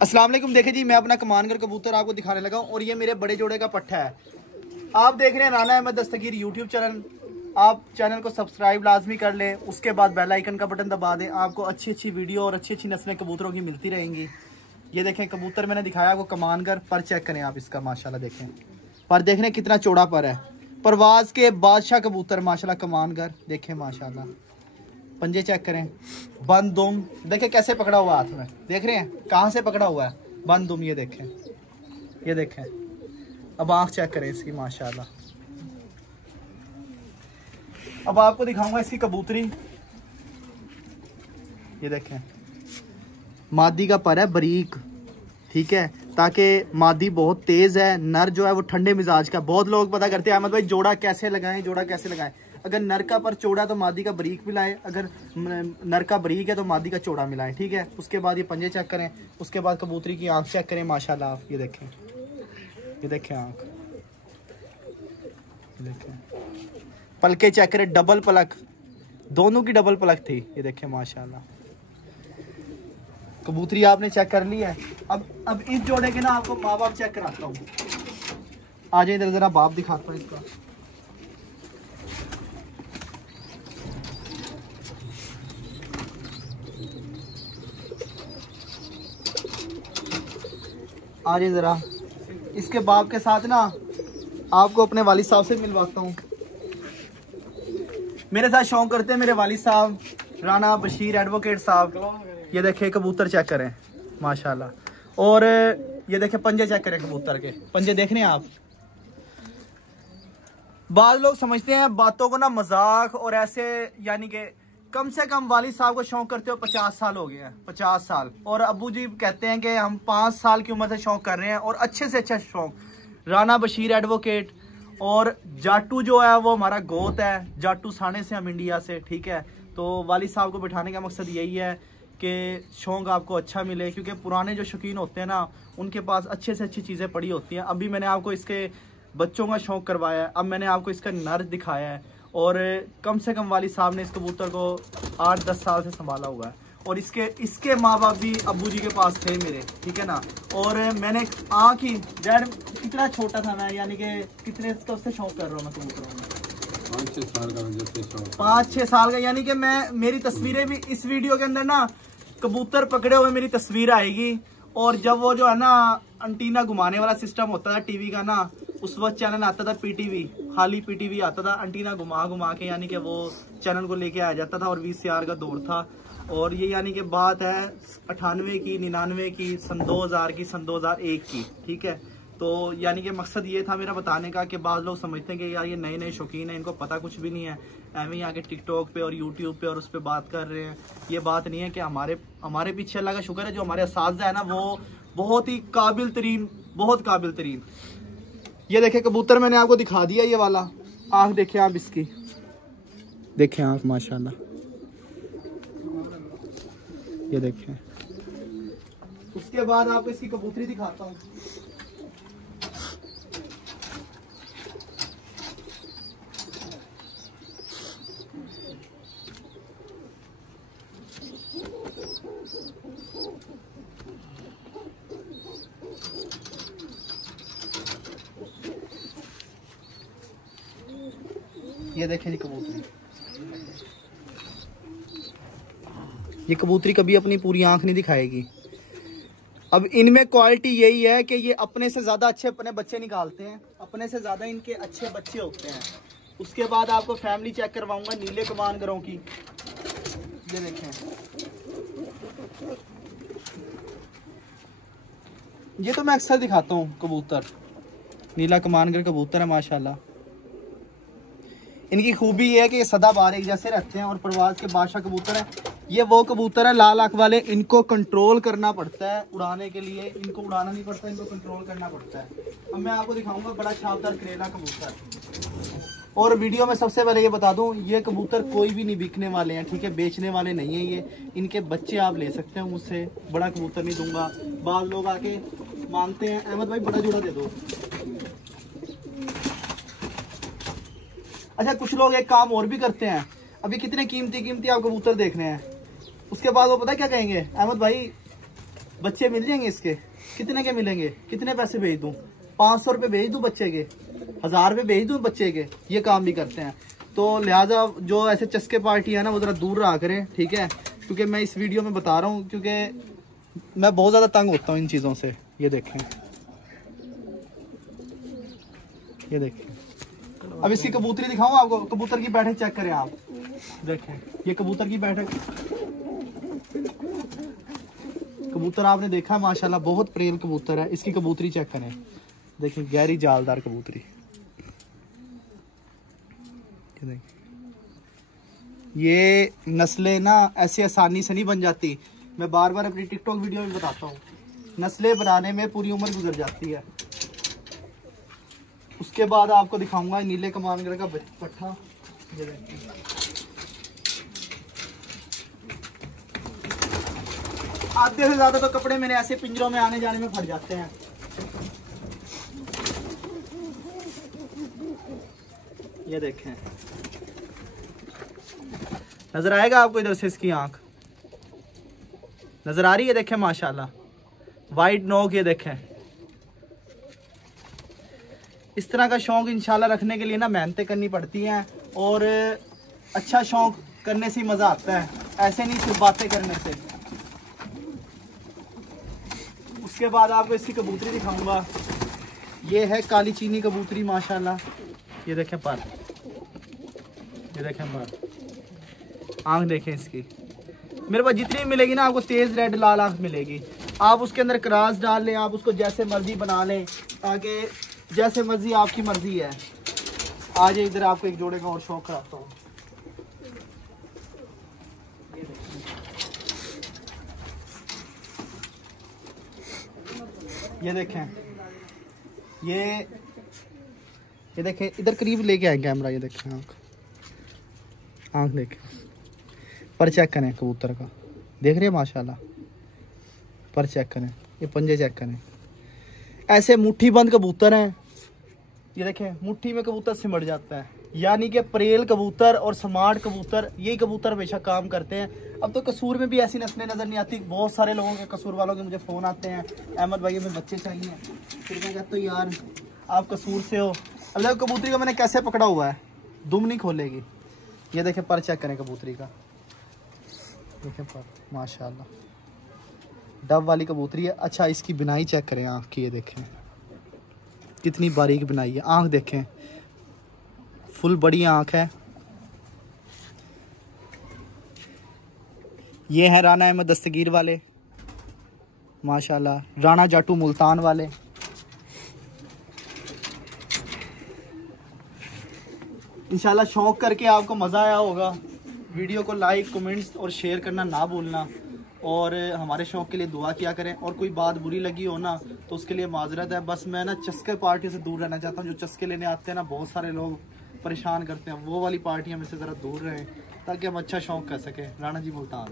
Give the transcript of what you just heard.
अस्सलाम वालेकुम। देखिए जी, मैं अपना कमानगर कबूतर आपको दिखाने लगा हूँ और ये मेरे बड़े जोड़े का पट्ठा है। आप देख रहे हैं राना अहमद दस्तगीर यूट्यूब चैनल। आप चैनल को सब्सक्राइब लाजमी कर लें, उसके बाद बेल आइकन का बटन दबा दें। आपको अच्छी अच्छी वीडियो और अच्छी अच्छी नस्लें कबूतरों की मिलती रहेंगी। ये देखें कबूतर मैंने दिखाया आपको कमानगर पर, चेक करें आप इसका माशाल्लाह। देखें पर, देख रहे हैं कितना चौड़ा पर है। परवाज के बादशाह कबूतर माशाल्लाह कमानगर। देखें माशाल्लाह, पंजे चेक करें, बंद दुम। देखें कैसे पकड़ा हुआ हाथ में, देख रहे हैं कहाँ से पकड़ा हुआ है, बंद दुम। ये देखें, ये देखें। अब आँख चेक करें इसकी माशाल्लाह। अब आपको दिखाऊंगा इसकी कबूतरी। ये देखें, मादी का पर है बारीक, ठीक है, ताकि मादी बहुत तेज है, नर जो है वो ठंडे मिजाज का। बहुत लोग पता करते हैं अहमद भाई जोड़ा कैसे लगाएं, जोड़ा कैसे लगाएं। अगर नर का पर चौड़ा तो मादी का बारीक मिलाएं, अगर नर का बारीक है तो मादी का चौड़ा मिलाएं, ठीक है। उसके बाद ये पंजे चेक करें, उसके बाद कबूतरी की आंख चेक करें माशाल्लाह। आप ये देखें, ये देखें आंख, ये देखें पलके चेक करें, डबल पलक, दोनों की डबल पलक थी। ये देखें माशाल्लाह। कबूतरी आपने चेक कर ली है। अब इस जोड़े के ना आपको माँ बाप चेक कराता हूँ। आ जाए इधर, जरा बाप दिखाता हूँ इसका। आ जाए जरा, इसके बाप के साथ ना आपको अपने वालिद साहब से मिलवाता हूँ। मेरे साथ शौक करते हैं मेरे वालिद साहब राना बशीर एडवोकेट साहब। ये देखें कबूतर चेक करें माशाल्लाह। और ये देखें पंजे चेक करें कबूतर के, पंजे देख रहे हैं आप। बाद लोग समझते हैं बातों को ना मजाक और ऐसे, यानी कि कम से कम वालिद साहब को शौक करते हो 50 साल हो गए हैं, 50 साल। और अबू जी कहते हैं कि हम 5 साल की उम्र से शौक कर रहे हैं और अच्छे से अच्छा शौक। राना बशीर एडवोकेट और जाटू जो है वो हमारा गोत है, जाटू साने से हम इंडिया से, ठीक है। तो वालिद साहब को बिठाने का मकसद यही है कि शौक आपको अच्छा मिले, क्योंकि पुराने जो शौकीन होते हैं ना उनके पास अच्छे से अच्छी चीज़ें पड़ी होती हैं। अभी मैंने आपको इसके बच्चों का शौक करवाया है, अब मैंने आपको इसका नर दिखाया है। और कम से कम वालिद साहब ने इस कबूतर को 8-10 साल से संभाला हुआ है। और इसके माँ बाप भी अब्बू जी के पास थे मेरे, ठीक है ना। और मैंने आँख ही डैड कितना छोटा था मैं, यानी कि कितने कब से शौक कर रहा हूँ मैं कबूतरों में, 5-6 साल का। यानी कि मेरी तस्वीरें भी इस वीडियो के अंदर ना कबूतर पकड़े हुए मेरी तस्वीर आएगी। और जब वो जो है ना एंटीना घुमाने वाला सिस्टम होता है टीवी का ना, उस वक्त चैनल आता था पीटीवी, खाली पीटीवी आता था, एंटीना घुमा घुमा के यानी कि वो चैनल को लेके आया जाता था। और VCR का दौर था। और ये यानी कि बात है 98 की, 99 की, सन 2000 की, सन 2001 की, ठीक है। तो यानी कि मकसद ये था मेरा बताने का कि बाद लोग समझते हैं कि यार ये नए नए शौकीन हैं, इनको पता कुछ भी नहीं है, एवं ही आके टिकटॉक पे और यूट्यूब पे और उस पर बात कर रहे हैं। ये बात नहीं है कि हमारे पीछे अल्लाह का शुक्र है जो हमारे असातिज़ा है ना वो बहुत ही काबिल तरीन, बहुत काबिल तरीन। ये देखें कबूतर मैंने आपको दिखा दिया, ये वाला। आँख देखें आप इसकी, देखें आँख माशाल्लाह, ये देखें। उसके बाद आपको इसकी कबूतरी दिखाता हूँ। ये देखें जी कबूतरी, ये कबूतरी कभी अपनी पूरी आंख नहीं दिखाएगी। अब इनमें क्वालिटी यही है कि ये अपने से ज़्यादा अच्छे अपने बच्चे निकालते हैं, अपने से ज़्यादा इनके अच्छे बच्चे होते हैं। उसके बाद आपको फैमिली चेक करवाऊंगा नीले कमानगरों की। ये देखें, ये तो मैं अक्सर दिखाता हूँ कबूतर, नीला कमानगर कबूतर है माशाल्लाह। इनकी खूबी ये है कि ये सदाबहार एक जैसे रहते हैं और परवाज के बादशाह कबूतर है। ये वो कबूतर है लाल आँख वाले, इनको कंट्रोल करना पड़ता है उड़ाने के लिए, इनको उड़ाना नहीं पड़ता, इनको कंट्रोल करना पड़ता है। अब मैं आपको दिखाऊंगा बड़ा छापदार करेला कबूतर। और वीडियो में सबसे पहले ये बता दूं, ये कबूतर कोई भी नहीं बिकने वाले हैं, ठीक है, बेचने वाले नहीं है ये। इनके बच्चे आप ले सकते हैं मुझसे, बड़ा कबूतर नहीं दूंगा। बाद लोग आके मांगते हैं अहमद भाई बड़ा जोड़ा दे दो। अच्छा, कुछ लोग एक काम और भी करते हैं, अभी कितने कीमती कीमती आप कबूतर देख रहे हैं, उसके बाद वो पता क्या कहेंगे, अहमद भाई बच्चे मिल जाएंगे इसके? कितने के मिलेंगे? कितने पैसे भेज दूं? 500 रुपये भेज दूं बच्चे के? 1000 रुपये भेज दूं बच्चे के? ये काम भी करते हैं। तो लिहाजा जो ऐसे चस्के पार्टी है ना, वो जरा दूर रहा करें, ठीक है? क्योंकि मैं इस वीडियो में बता रहा हूँ, क्योंकि मैं बहुत ज़्यादा तंग होता हूँ इन चीज़ों से। ये देखें, ये देखें। अब इसकी कबूतरी दिखाऊं आपको? कबूतर की बैठक चेक करें आप, देखें ये कबूतर की बैठक। कबूतर आपने देखा माशाल्लाह बहुत प्रेम कबूतर है। इसकी कबूतरी चेक करें, देखिए गहरी जालदार कबूतरी। ये देखिए, ये नस्लें ना ऐसे आसानी से नहीं बन जाती। मैं बार बार अपनी टिकटॉक वीडियो में बताता हूँ, नस्लें बनाने में पूरी उम्र गुजर जाती है। उसके बाद आपको दिखाऊंगा नीले कमानगर का पट्ठा। आधे से ज्यादा तो कपड़े मेरे ऐसे पिंजरों में आने जाने में फट जाते हैं। ये देखें, नजर आएगा आपको इधर से? इसकी आंख नजर आ रही है? देखें माशाल्लाह, वाइट नोक। ये देखें, इस तरह का शौक इंशाल्लाह रखने के लिए ना मेहनतें करनी पड़ती हैं, और अच्छा शौक करने से मज़ा आता है, ऐसे नहीं सिर्फ बातें करने से। उसके बाद आपको इसकी कबूतरी दिखाऊंगा। ये है काली चीनी कबूतरी माशाल्लाह। ये देखें पर, ये देखें पर, आँख देखें इसकी। मेरे पास जितनी मिलेगी ना आपको तेज़ रेड लाल आँख मिलेगी। आप उसके अंदर क्रॉस डाल लें, आप उसको जैसे मर्जी बना लें, ताकि जैसे मर्जी आपकी मर्जी है। आज इधर आपको एक जोड़े का और शौक कराता हूँ। ये देखें, ये देखें, इधर करीब लेके आए कैमरा। ये देखें आँख देखें, पर चेक करें कबूतर का, देख रहे हैं माशाल्लाह। पर चेक करें, ये पंजे चेक करें। ऐसे मुट्ठी बंद कबूतर हैं। ये देखें, मुट्ठी में कबूतर सिमट जाता है। यानी कि परेल कबूतर और स्मार्ट कबूतर, यही कबूतर हमेशा काम करते हैं। अब तो कसूर में भी ऐसी नस्लें नज़र नहीं आती। बहुत सारे लोगों के, कसूर वालों के मुझे फ़ोन आते हैं, अहमद भाई हमें बच्चे चाहिए। फिर मैं कहता हूँ यार आप कसूर से हो। अब देखो कबूतरी को मैंने कैसे पकड़ा हुआ है, दुम नहीं खोलेगी। ये देखें, पर चेक करें कबूतरी का, देखें पर माशाल्लाह डब वाली कबूतरी है। अच्छा, इसकी बिनाई चेक करें आँख की। ये देखें कितनी बारीक बिनाई है। आँख देखें, फुल बड़ी आँख है। ये है राना अहमद दस्तगीर वाले माशाल्लाह, राना जाटू मुल्तान वाले। इंशाल्लाह शौक करके आपको मज़ा आया होगा। वीडियो को लाइक, कमेंट्स और शेयर करना ना भूलना, और हमारे शौक़ के लिए दुआ किया करें। और कोई बात बुरी लगी हो ना तो उसके लिए माजरत है। बस मैं ना चस्के पार्टी से दूर रहना चाहता हूँ। जो चस्के लेने आते हैं ना, बहुत सारे लोग परेशान करते हैं, वो वाली पार्टियाँ में से ज़रा दूर रहें, ताकि हम अच्छा शौक़ कर सकें। राना जी मुल्तान।